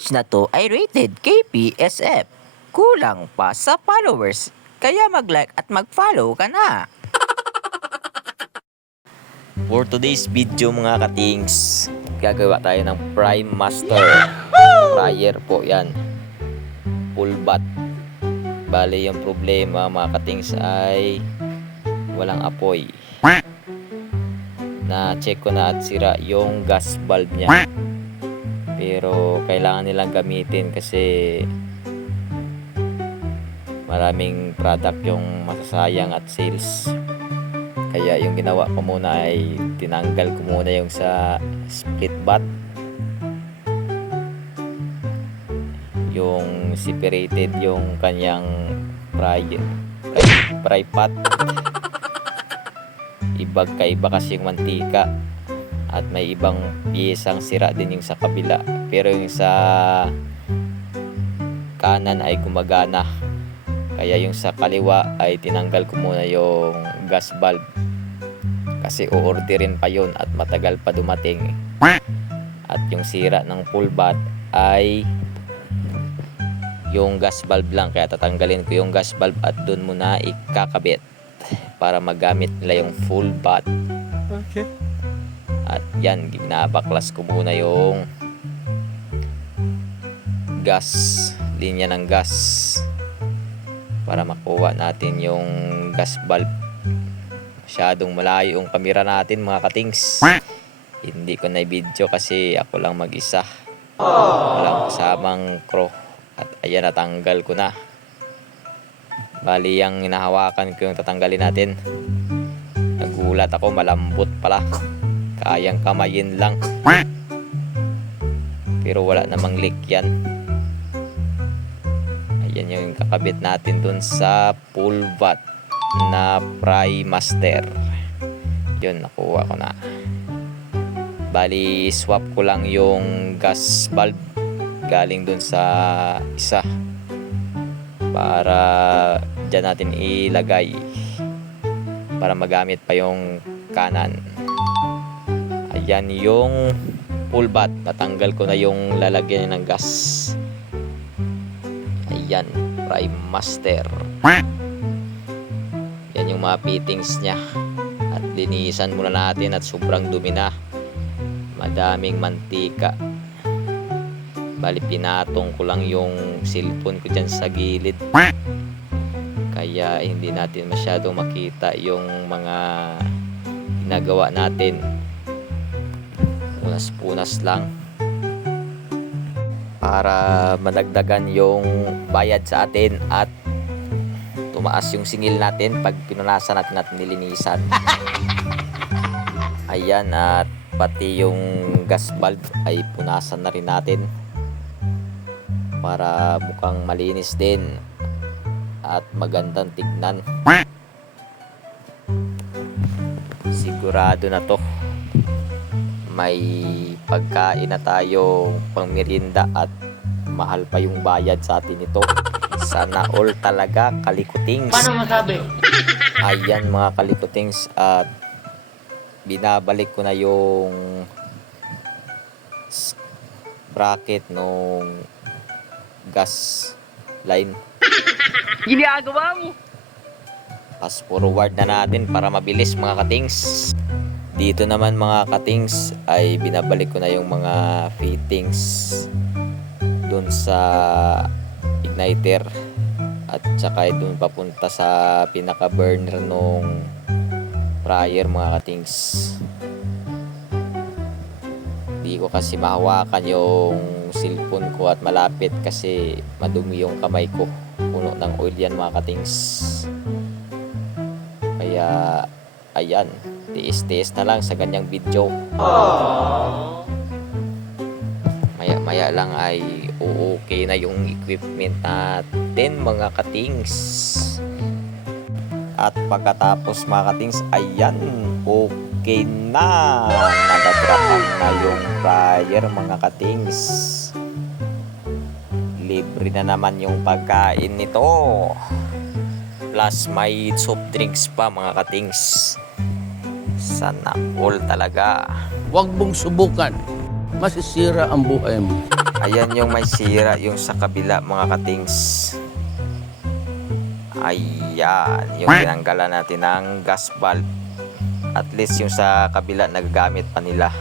page na to ay rated KPSF. Kulang pa sa followers, kaya mag-like at mag-follow ka na. For today's video mga katings, gagawa tayo ng Prime Master. Fryer po yan. Full bat. Bale yung problema mga katings ay walang apoy. Na check ko na at sira yung gas valve niya. Pero kailangan nilang gamitin kasi maraming product yung masasayang at sales. Kaya yung ginawa ko muna ay tinanggal ko muna yung sa split bat, yung separated yung kanyang fry pot. Kaiba kasi yung mantika at may ibang piyesang sira din yung sa kabila, pero yung sa kanan ay gumagana. Kaya yung sa kaliwa ay tinanggal ko muna yung gas valve kasi o-orderin pa yun at matagal pa dumating. At yung sira ng full bat ay yung gas valve lang, kaya tatanggalin ko yung gas valve at dun muna ikakabit para magamit nila yung full bat. Okay. At yan, ginabaklas ko muna yung gas, linya ng gas para makuha natin yung gas valve. Masyadong malayo yung camera natin mga katings. Hindi ko na video kasi ako lang mag-isa. Walang kasamang crew. At ayan, natanggal ko na. Bali yung hinahawakan ko yung tatanggalin natin. Nagulat ako, malambot pala. Kayang kamayin lang. Pero wala namang leak yan. Ayan yung kakabit natin dun sa full bat na Prime Master. Yun, nakuha ko na. Bali swap ko lang yung gas valve galing dun sa isa para dyan natin ilagay para magamit pa yung kanan. Ayan yung full bat. Natanggal ko na yung lalagyan ng gas. Ayan, Prime Master. Yan yung mga fittings nya. At linisan muna natin at sobrang dumi na. Madaming mantika. Bali pinatong ko lang yung cellphone ko dyan sa gilid. Kaya hindi natin masyadong makita yung mga ginagawa natin. Punas-punas lang para madagdagan yung bayad sa atin at tumaas yung singil natin pag pinunasan natin at nilinisan. Ayan, at pati yung gas valve ay punasan na rin natin para mukhang malinis din at magandang tignan. Sigurado na to may pagkain na tayong pangmerienda at mahal pa yung bayad sa atin ito. Sana all talaga, kalikutings. Paano masabi? Ayan mga kalikutings, at binabalik ko na yung bracket nung gas line. Ginagawa mo? Fast forward na natin para mabilis mga katings. Dito naman mga katings ay binabalik ko na yung mga fittings dun sa igniter at saka dun papunta sa pinaka burner nung fryer mga katings. Di ko kasi mahawakan yung cellphone ko at malapit kasi madumi yung kamay ko, puno ng oil yan mga katings. Kaya ayan, tiis-tiis na lang sa ganyang video. Maya-maya lang ay okay na yung equipment natin mga katings. At pagkatapos mga katings, ayan, okay na. Nadadrapan na yung fryer mga katings. Libre na naman yung pagkain nito. Plus may soft drinks pa mga katings. Sana all talaga. Huwag mong subukan. Masisira ang buhay mo. Ayan yung may sira, yung sa kabila mga katings. Ayan, yung tinanggalan natin ng gas valve. At least yung sa kabila nagagamit pa nila.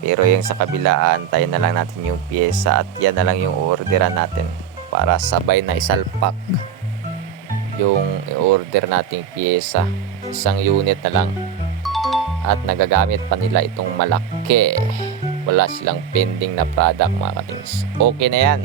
Pero yung sa kabila, antayin na lang natin yung pyesa at yan na lang yung orderan natin para sabay na isalpak yung i-order nating pyesa. Isang unit na lang. At nagagamit pa nila itong malaki. Wala silang pending na product mga katings. Okay na yan.